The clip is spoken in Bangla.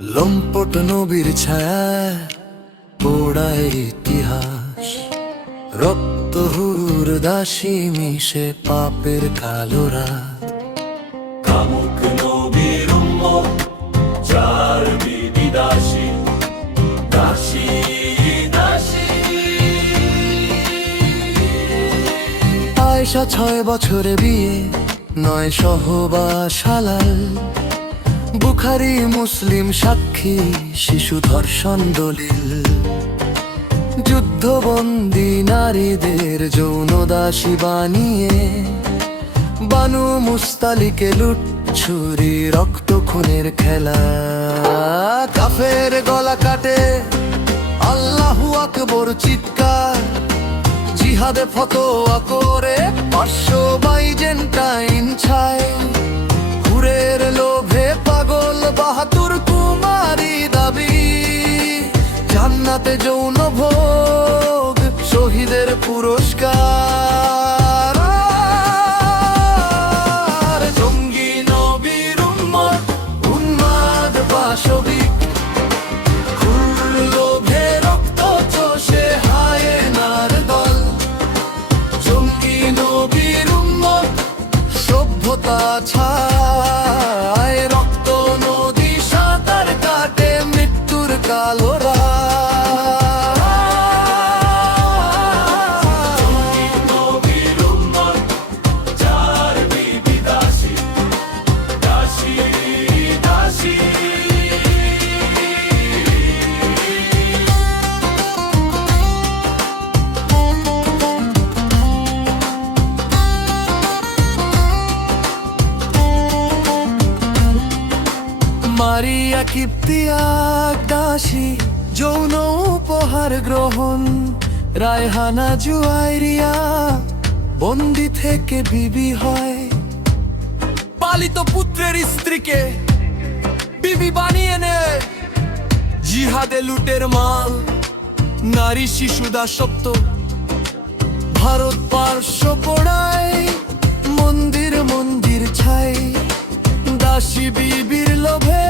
লম্পট নবীর ছায়া পোড়ায় ইতিহাস, রক্ত হুর দাসী মিশে পাপের কালো রাত। কামুক নবীর উম্মত, চার বিবি দাসী, দাসী দাসী। আয়েশা 6 বছরে বিয়ে, 9 সহবাস হালাল। বুখারী মুসলিম সাক্ষী, শিশু ধর্ষণ দলিল। যুদ্ধবন্দী নারীদের যৌন দাসী বানিয়ে বানু মুস্তালিকে লুট ছুরি, রক্ত খুনের খেলা। কাফের গলা কাটে আল্লাহু আকবর চিৎকার, জিহাদে ফতোয়া করে 500 বাইজেন্টাইন ছায়। হুরের লোভে পাগল বাহাদুর কুমারী দাবি, জান্নাতে যৌন ভোগ শহীদের পুরস্কার। আর জঙ্গি নবীর উম্মত, উন্মাদ পাশবিক, খুর লোভে রক্ত চষে হায়েনার দল। জঙ্গি নবীর উম্মত, সভ্যতা ছায় রক্ত নদী সাঁতার কাটে মৃত্যুর কালো রাত। নবীর উম্মত, চার বিবি দাসী, দাসী দাসী। মারিয়া কিপ্তিয়া দাসী, যৌন উপহার গ্রহণ। রায়হানা জুয়াইরিয়া বন্দি থেকে বিবি হয়, পালিত পুত্রের স্ত্রীকে বিবি বানিয়ে নেয়। জিহাদে লুটের মাল, নারী শিশু দাসত্ব। ভারত পার্শ্ব পড়ায় মন্দির মন্দির ছাই, দাসী বিবির লোভে